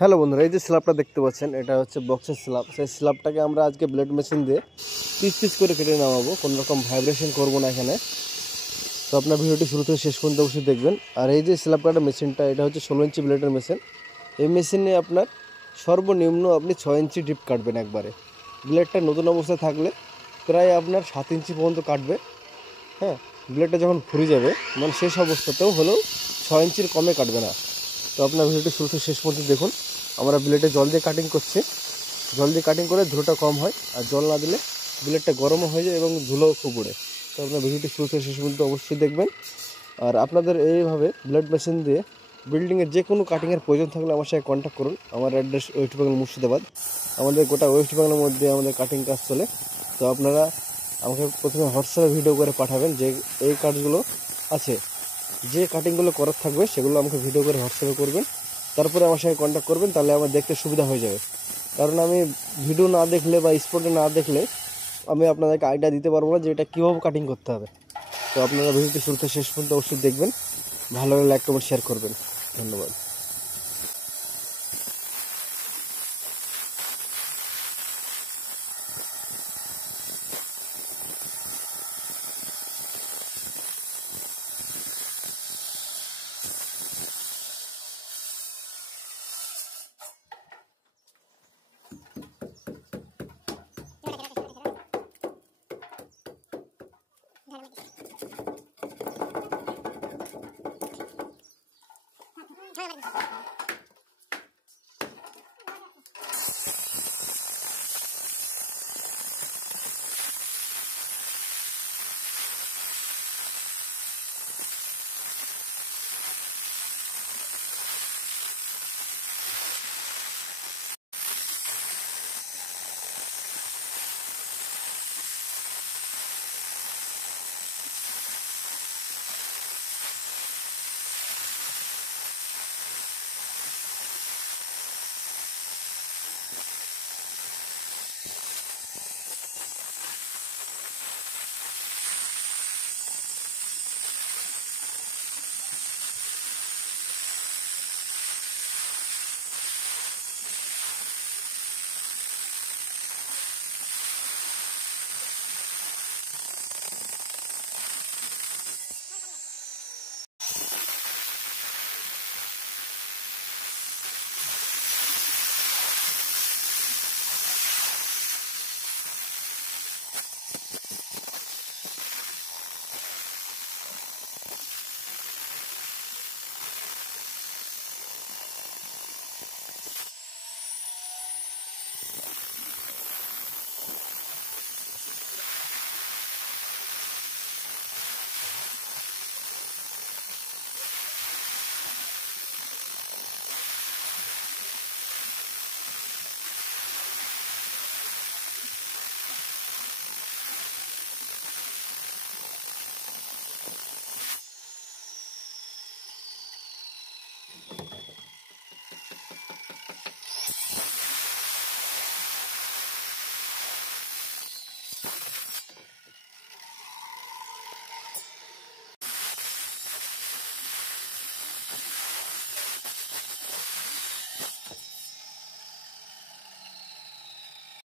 Hello বন্ধুরা, এই যে স্ল্যাবটা দেখতে পাচ্ছেন এটা হচ্ছে বক্সের স্ল্যাব। সেই স্ল্যাবটাকে আমরা আজকে ব্লেড মেশিন দিয়ে পিস পিস করে কেটে নামাবো, কোনো রকম ভাইব্রেশন করবো না এখানে। তো আপনার ভিডিওটি শুরু থেকে শেষ পর্যন্ত অবশ্যই দেখবেন। আর এই যে স্ল্যাব কাটার মেশিনটা, এটা হচ্ছে 16 ইঞ্চি ব্লেডের মেশিন। এই মেশিনে আপনার সর্বনিম্ন আপনি 6 ইঞ্চি ডিপ কাটবেন একবারে। ব্লেডটা নতুন অবস্থায় থাকলে প্রায় আপনার 7 ইঞ্চি পর্যন্ত কাটবে। হ্যাঁ, ব্লেডটা যখন ফুরে যাবে মানে শেষ অবস্থাতেও হলেও 6 ইঞ্চির কমে কাটবে না। তো আপনার ভিডিওটি শুরু থেকে শেষ পর্যন্ত দেখুন। আমরা ব্লেডে জল দিয়ে কাটিং করছি, জল দিয়ে কাটিং করে ধুলোটা কম হয়, আর জল না দিলে ব্লেডটা গরমও হয়ে যায় এবং ধুলোও খুব উড়ে। তো আপনার ভিডিওটি শুরু থেকে শেষ পর্যন্ত অবশ্যই দেখবেন। আর আপনাদের এইভাবে ব্লেড মেশিন দিয়ে বিল্ডিংয়ের যে কোনো কাটিংয়ের প্রয়োজন থাকলে আমার সাথে কন্ট্যাক্ট করুন। আমার অ্যাড্রেস ওয়েস্ট বেঙ্গল মুর্শিদাবাদ। আমাদের গোটা ওয়েস্ট বেঙ্গলের মধ্যে আমাদের কাটিং কাজ চলে। তো আপনারা আমাকে প্রথমে হোয়াটসঅ্যাপে ভিডিও করে পাঠাবেন যে এই কাজগুলো আছে, যে কাটিংগুলো করার থাকবে সেগুলো আমাকে ভিডিও করে হোয়াটসঅ্যাপে করবেন। তারপরে আমার সঙ্গে কন্ট্যাক্ট করবেন, তাহলে আমার দেখতে সুবিধা হয়ে যাবে। কারণ আমি ভিডিও না দেখলে বা স্পটে না দেখলে আমি আপনাদেরকে আইডিয়া দিতে পারবো না যে এটা কীভাবে কাটিং করতে হবে। তো আপনারা ভিডিওটি শুরু থেকে শেষ পর্যন্ত অবশ্যই দেখবেন, ভালো লাগলে লাইক কমেন্ট শেয়ার করবেন। ধন্যবাদ।